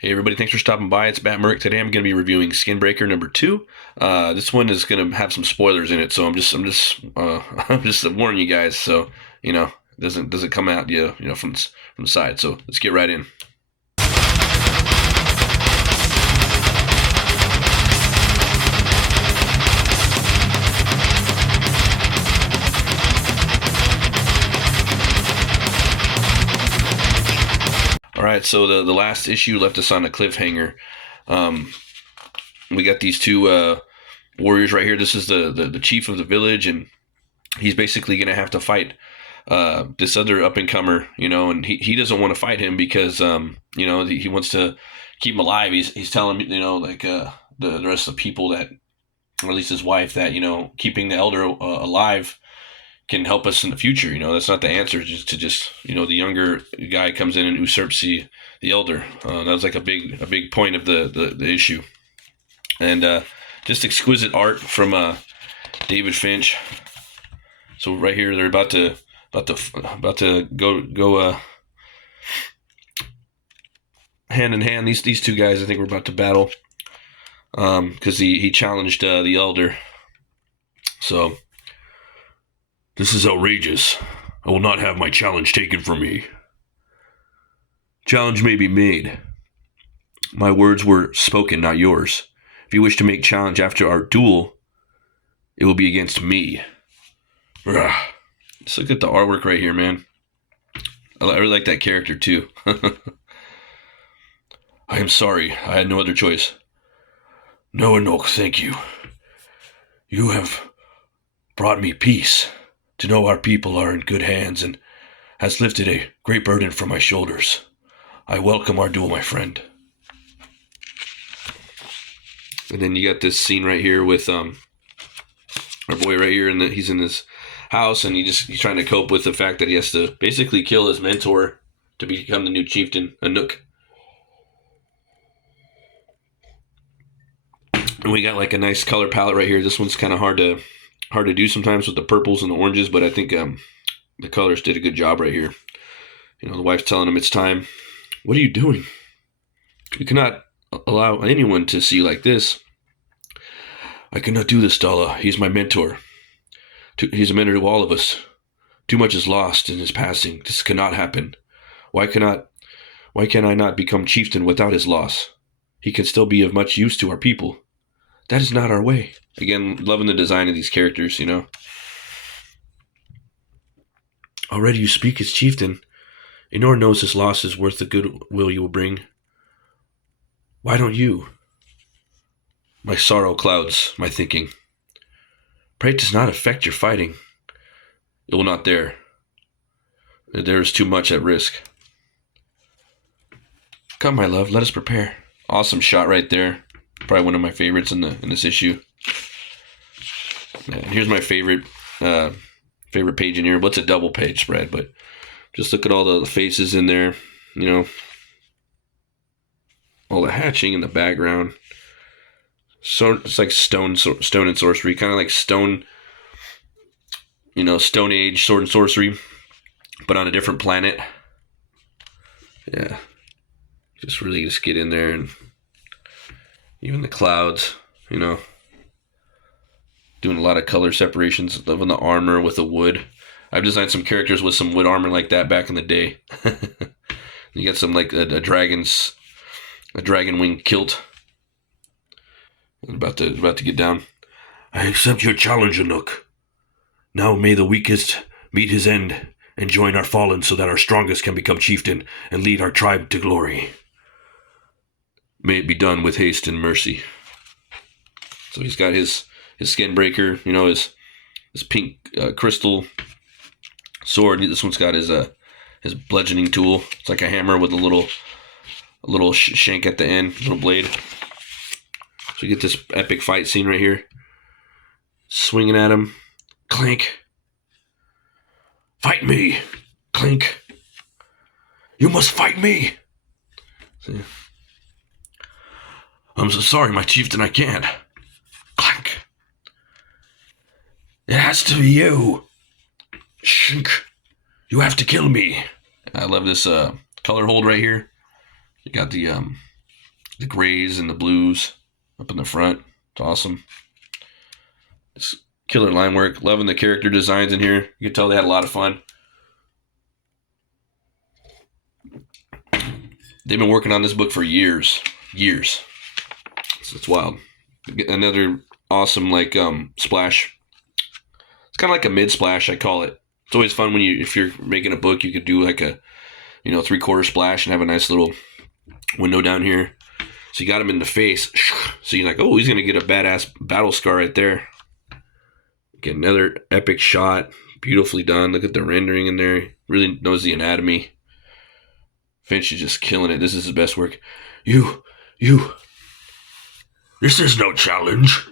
Hey everybody, thanks for stopping by. It's Matt Merck. Today I'm going to be reviewing Skinbreaker number 2. This one is going to have some spoilers in it, so I'm just warning you guys, so it doesn't come out from the side. So let's get right in. All right, so the last issue left us on a cliffhanger. We got these two warriors right here. This is the chief of the village, and he's basically going to have to fight this other up and comer, and he doesn't want to fight him because he wants to keep him alive. He's telling the rest of the people that, or at least his wife, that keeping the elder alive can help us in the future. That's not the answer. Just the younger guy comes in and usurps the elder. That was like a big point of the issue, and just exquisite art from David Finch. So right here, they're about to go hand in hand. These two guys, I think, were about to battle because he challenged the elder. So, this is outrageous. I will not have my challenge taken from me. Challenge may be made. My words were spoken, not yours. If you wish to make challenge after our duel, it will be against me. Ugh. Let's look at the artwork right here, man. I really like that character, too. I am sorry. I had no other choice. No, Enoch, thank you. You have brought me peace. To know our people are in good hands and has lifted a great burden from my shoulders. I welcome our duel, my friend. And then you got this scene right here with our boy right here, and he's in this house, and he's trying to cope with the fact that he has to basically kill his mentor to become the new chieftain, Anouk. And we got like a nice color palette right here. This one's kind of hard to do sometimes with the purples and the oranges, but I think the colors did a good job right here. The wife's telling him it's time. What are you doing? You cannot allow anyone to see like this. I cannot do this, Dala. He's my mentor. He's a mentor to all of us. Too much is lost in his passing. This cannot happen. Why can I not become chieftain without his loss? He can still be of much use to our people. That is not our way. Again, loving the design of these characters, Already you speak as chieftain. Enor knows his loss is worth the goodwill you will bring. Why don't you? My sorrow clouds my thinking. Pray it does not affect your fighting. It will not dare. There is too much at risk. Come, my love, let us prepare. Awesome shot right there. Probably one of my favorites in this issue. And here's my favorite page in here. What's a double page spread? But just look at all the faces in there. All the hatching in the background. So it's like stone and sorcery, kind of like Stone Age sword and sorcery, but on a different planet. Yeah, just get in there, and even the clouds, doing a lot of color separations, loving the armor with the wood. I've designed some characters with some wood armor like that back in the day. You got some like a dragon wing kilt. I'm about to get down. I accept your challenge, Anouk. Now may the weakest meet his end and join our fallen so that our strongest can become chieftain and lead our tribe to glory. May it be done with haste and mercy. So he's got his Skinbreaker, his pink crystal sword. This one's got his bludgeoning tool. It's like a hammer with a little shank at the end, little blade. So you get this epic fight scene right here. Swinging at him. Clink. Fight me. Clink. You must fight me. See? I'm so sorry, my chieftain, I can't. Clank. It has to be you. Shink. You have to kill me. I love this color hold right here. You got the The grays and the blues up in the front. It's awesome. It's killer line work. Loving the character designs in here. You can tell they had a lot of fun. They've been working on this book for years. Years. So it's wild. Another awesome like splash. It's kind of like a mid splash, I call it. It's always fun when if you're making a book, you could do like a 3/4 splash and have a nice little window down here. So you got him in the face. So you're like, oh, he's gonna get a badass battle scar right there. Get another epic shot. Beautifully done. Look at the rendering in there. Really knows the anatomy. Finch is just killing it. This is his best work. You. This is no challenge.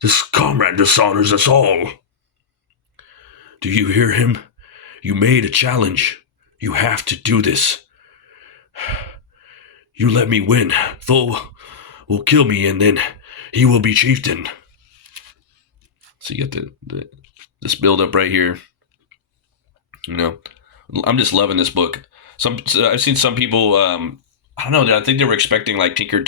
This comrade dishonors us all. Do you hear him? You made a challenge. You have to do this. You let me win. Thor will kill me and then he will be chieftain. So you get this build up right here. I'm just loving this book. I've seen some people, I don't know, I think they were expecting like Tinker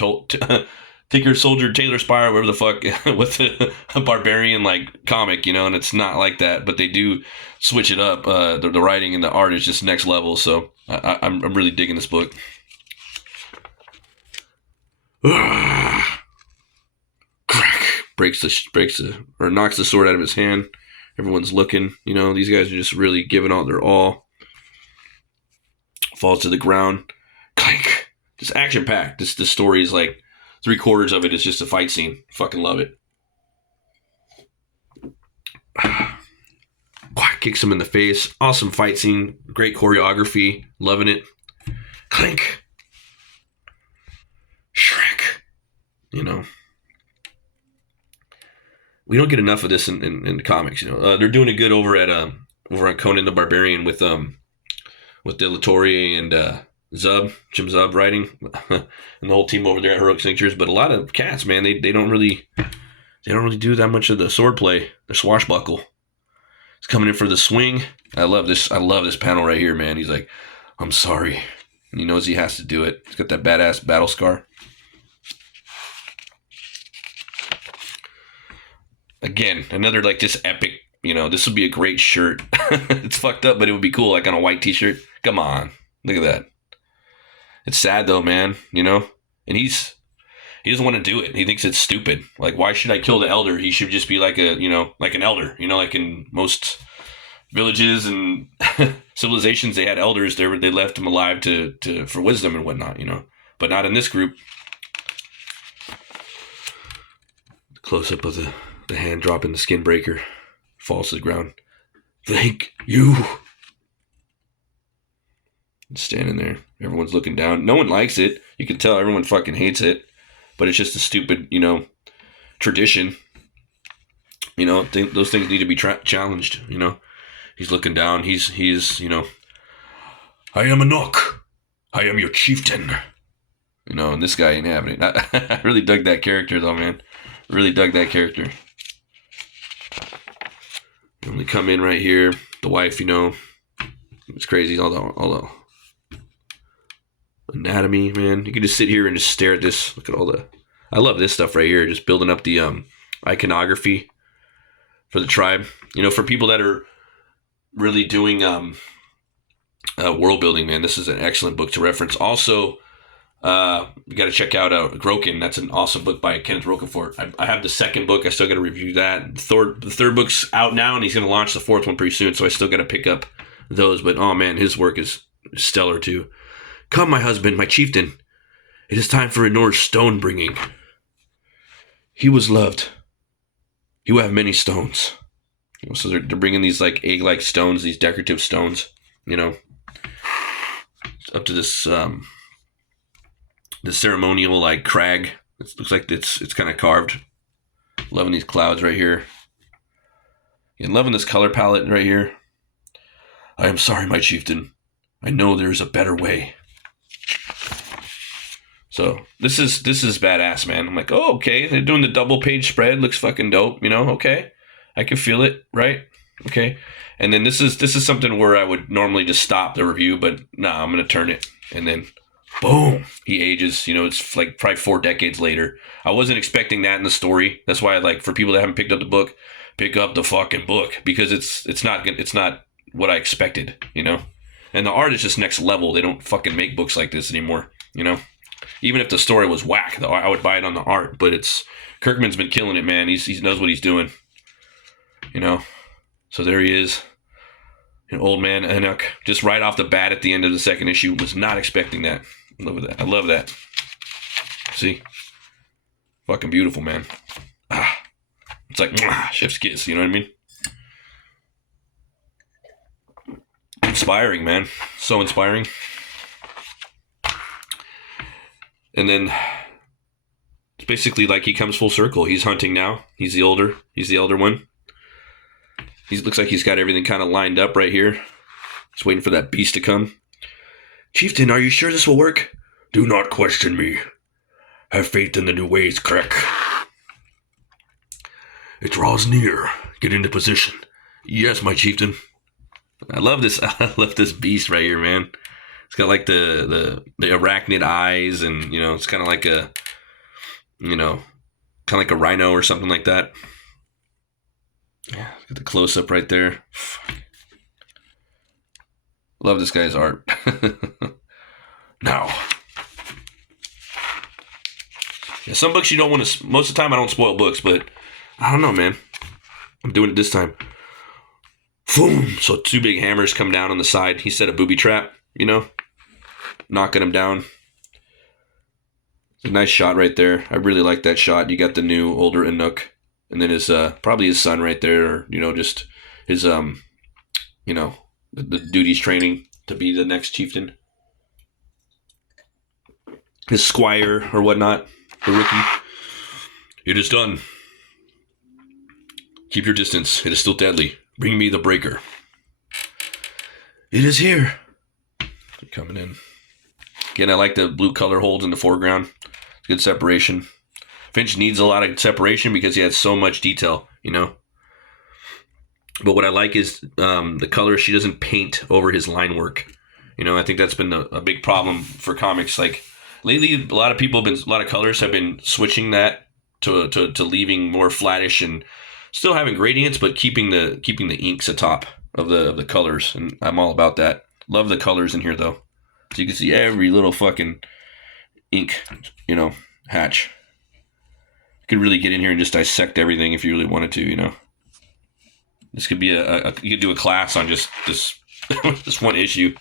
Soldier, Taylor Spire, whatever the fuck, with a barbarian like comic, and it's not like that. But they do switch it up. The writing and the art is just next level. So I'm really digging this book. Crack! Knocks the sword out of his hand. Everyone's looking. These guys are just really giving out their all. Falls to the ground. Clank! Just action packed. This story is like 3/4 of it is just a fight scene. Fucking love it. Kicks him in the face. Awesome fight scene. Great choreography. Loving it. Clank. Shrek. We don't get enough of this in comics. They're doing it good over on Conan the Barbarian with De La Torre and Jim Zub writing, and the whole team over there at Heroic Signatures. But a lot of cats, man, they don't really do that much of the sword play. They're swashbuckle. He's coming in for the swing. I love this panel right here, man. He's like, I'm sorry. And he knows he has to do it. He's got that badass battle scar. Again, another like this epic, this would be a great shirt. It's fucked up, but it would be cool, like on a white t-shirt. Come on. Look at that. It's sad though, man, and he doesn't want to do it. He thinks it's stupid. Like, why should I kill the elder? He should just be like like an elder, like in most villages and civilizations, they had elders. They left him alive for wisdom and whatnot, but not in this group. Close up of the hand dropping the skin breaker. Falls to the ground. Thank you. Standing there. Everyone's looking down. No one likes it. You can tell everyone fucking hates it. But it's just a stupid, tradition. Those things need to be challenged, He's looking down. He's I am Anok. I am your chieftain. And this guy ain't having it. I really dug that character though, man. Really dug that character. And we come in right here. The wife, it's crazy. All the anatomy, man. You can just sit here and just stare at this. Look at I love this stuff right here. Just building up the iconography for the tribe. For people that are really doing world building, man, this is an excellent book to reference. Also, you got to check out Groken. That's an awesome book by Kenneth Rocafort. I have the second book. I still got to review that. The third book's out now, and he's going to launch the fourth one pretty soon, so I still got to pick up those. But, oh, man, his work is stellar, too. Come, my husband, my chieftain. It is time for Enor's stone bringing. He was loved. You have many stones. So they're bringing these, like, egg-like stones, these decorative stones, up to this... the ceremonial like crag. It looks like it's kind of carved. Loving these clouds right here. And loving this color palette right here. I am sorry, my chieftain. I know there is a better way. So this is badass, man. I'm like, oh, okay. They're doing the double page spread. Looks fucking dope. Okay. I can feel it, right? Okay. And then this is something where I would normally just stop the review, but nah, I'm gonna turn it and then Boom, he ages. You know, it's like probably 4 decades later. I wasn't expecting that in the story. That's why, like, for people that haven't picked up the book, pick up the fucking book, because it's not what I expected. You know, and the art is just next level. They don't fucking make books like this anymore. You know, even if the story was whack, I would buy it on the art. But it's Kirkman's been killing it, man. He knows what he's doing. You know, so there he is. An old man Enoch, just right off the bat at the end of the second issue. Was not expecting that. I love that. I love that. See? Fucking beautiful, man. It's like, chef's kiss, you know what I mean? Inspiring, man. So inspiring. And then it's basically like he comes full circle. He's hunting now. He's the elder one. He looks like he's got everything kind of lined up right here. Just waiting for that beast to come. Chieftain, are you sure this will work? Do not question me. Have faith in the new ways, Crack. It draws near. Get into position. Yes, my chieftain. I love this. I love this beast right here, man. It's got like the arachnid eyes, and you know, it's kind of like a, you know, kind of like a rhino or something like that. Yeah, get the close up right there. Love this guy's art. Now, yeah, some books you don't want to. Most of the time, I don't spoil books, but I don't know, man. I'm doing it this time. Boom! So 2 big hammers come down on the side. He set a booby trap, you know, knocking him down. It's a nice shot right there. I really like that shot. You got the new older Enoch. And then his probably his son right there, or, you know, just his you know, the dude he's training to be the next chieftain. His squire or whatnot, the rookie. It is done. Keep your distance. It is still deadly. Bring me the breaker. It is here. Coming in. Again, I like the blue color holds in the foreground. It's good separation. Finch needs a lot of separation because he has so much detail, you know. But what I like is the color. She doesn't paint over his line work. You know, I think that's been a big problem for comics. Like lately, a lot of colors have been switching that to leaving more flattish and still having gradients, but keeping the inks atop of the colors. And I'm all about that. Love the colors in here though. So you can see every little fucking ink, you know, hatch. You could really get in here and just dissect everything if you really wanted to, you know. This could be you could do a class on just this this one issue.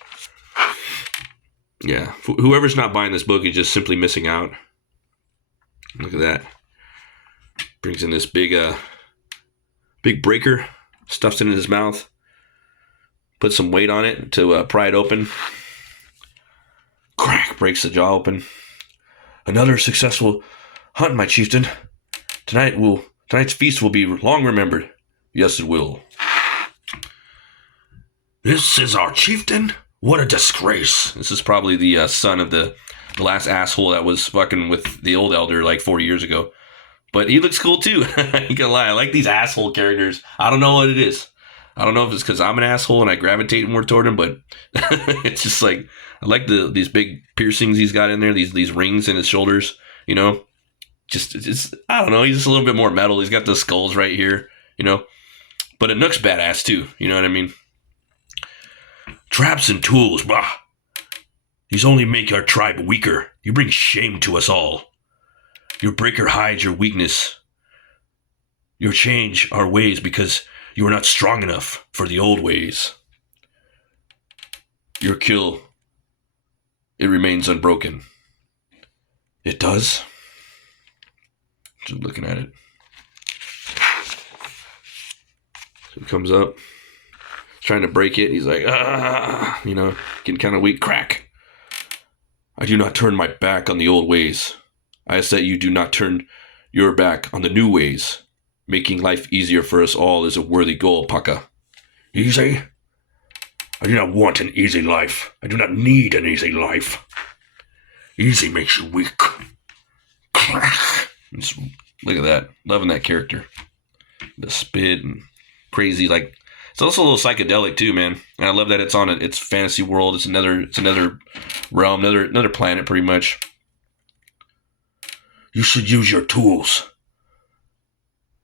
Yeah, whoever's not buying this book is just simply missing out. Look at that. Brings in this big breaker, stuffs it in his mouth, puts some weight on it to pry it open. Crack, breaks the jaw open. Another successful hunt, my chieftain. Tonight's feast will be long remembered. Yes, it will. This is our chieftain? What a disgrace. This is probably the son of the last asshole that was fucking with the old elder like 40 years ago. But he looks cool too. I ain't gonna lie. I like these asshole characters. I don't know what it is. I don't know if it's because I'm an asshole and I gravitate more toward him, but it's just like, I like these big piercings he's got in there, these rings in his shoulders, you know. Just I don't know, he's just a little bit more metal. He's got the skulls right here, you know. But Enoch's badass too, you know what I mean? Traps and tools, bah. These only make our tribe weaker. You bring shame to us all. Your breaker hides your weakness. You change our ways because you are not strong enough for the old ways. Your kill, it remains unbroken. It does? Just looking at it. So he comes up, trying to break it. He's like, you know, getting kind of weak. Crack. I do not turn my back on the old ways. I ask that you do not turn your back on the new ways. Making life easier for us all is a worthy goal, Paka. Easy? I do not want an easy life. I do not need an easy life. Easy makes you weak. Just look at that. Loving that character. The spit and crazy, like, it's It's also a little psychedelic too, man. And I love that it's fantasy world. It's another realm, another planet, pretty much. You should use your tools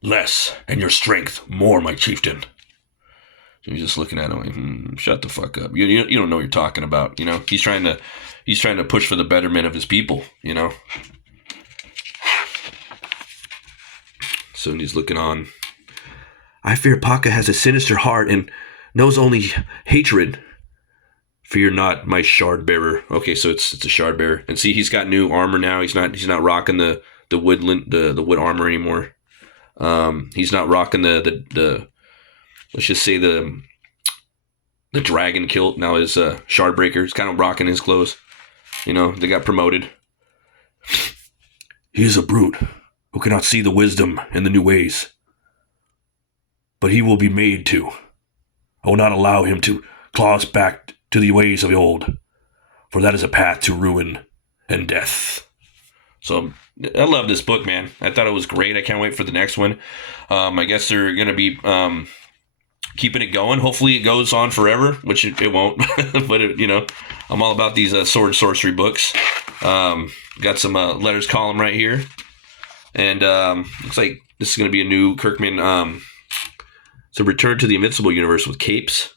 less and your strength more, my chieftain. So he's just looking at him like, shut the fuck up. You don't know what you're talking about. You know, he's trying to push for the betterment of his people. You know. So he's looking on. I fear Paka has a sinister heart and knows only hatred. Fear not, my shard bearer. Okay, so it's a shard bearer, and see, he's got new armor now. He's not rocking the wood armor anymore. He's not rocking the let's just say the dragon kilt. Now is shard breaker. He's kind of rocking his clothes. You know, they got promoted. He is a brute who cannot see the wisdom in the new ways. But he will be made to. I will not allow him to claw us back to the ways of the old, for that is a path to ruin and death. So I love this book, man. I thought it was great. I can't wait for the next one. I guess they're going to be keeping it going. Hopefully it goes on forever, which it won't. But, I'm all about these sword sorcery books. Got some letters column right here. And looks like this is going to be a new Kirkman. So return to the Invincible universe with capes.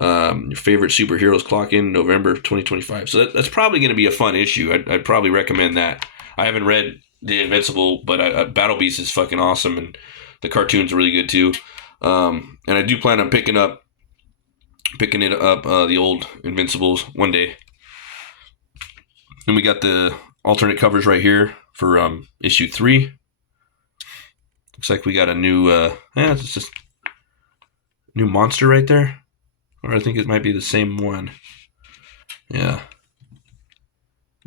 Your favorite superheroes clock in November 2025. So that's probably going to be a fun issue. I'd probably recommend that. I haven't read The Invincible, but Battle Beast is fucking awesome, and the cartoons are really good too. And I do plan on picking it up, the old Invincibles one day. Then we got the alternate covers right here for issue 3. Looks like we got a new, it's just new monster right there. Or I think it might be the same one. Yeah.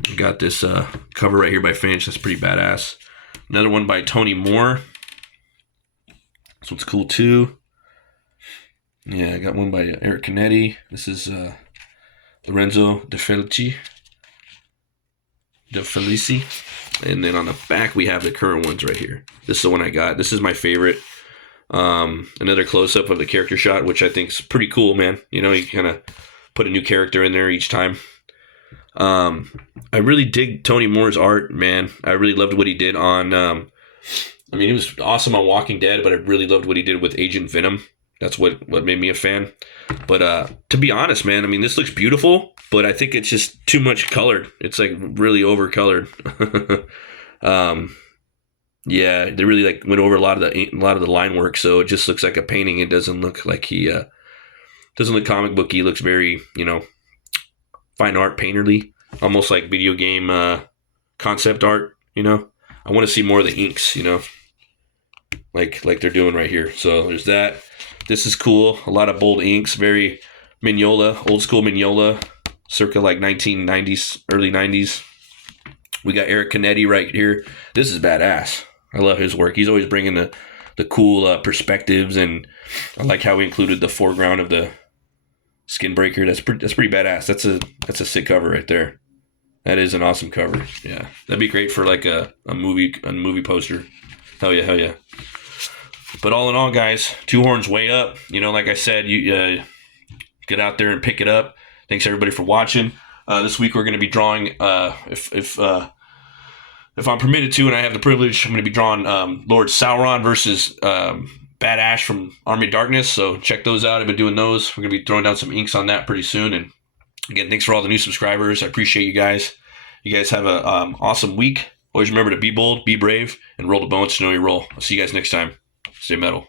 We got this cover right here by Finch. That's pretty badass. Another one by Tony Moore. This one's cool too. Yeah, I got one by Eric Canetti. This is Lorenzo De Felici. And then on the back we have the current ones right here. This is the one I got. This is my favorite. Another close-up of the character shot, which I think is pretty cool, man. You know, you kind of put a new character in there each time. I really dig Tony Moore's art, man. I really loved what he did on, he was awesome on Walking Dead, but I really loved what he did with Agent Venom. That's what made me a fan. But to be honest, man, this looks beautiful, but I think it's just too much colored. It's like really overcolored. Yeah, they really went over a lot of the line work, so it just looks like a painting. It doesn't look like doesn't look comic booky. It looks very, fine art, painterly, almost like video game concept art. I want to see more of the inks, like they're doing right here. So there's that. This is cool. A lot of bold inks, very Mignola, old school Mignola, circa like 1990s, early 90s. We got Eric Canetti right here. This is badass. I love his work. He's always bringing the cool perspectives, and I like how he included the foreground of the Skinbreaker. That's pretty badass. That's a sick cover right there. That is an awesome cover. Yeah, that'd be great for like a movie poster. Hell yeah. But all in all, guys, Two Horns way up. Like I said, you get out there and pick it up. Thanks everybody for watching. This week we're going to be drawing, if I'm permitted to, and I have the privilege, I'm going to be drawing Lord Sauron versus Bad Ash from Army of Darkness. So check those out. I've been doing those. We're going to be throwing down some inks on that pretty soon. And again, thanks for all the new subscribers. I appreciate you guys. You guys have a awesome week. Always remember to be bold, be brave, and roll the bones to know your role. I'll see you guys next time. Stay metal.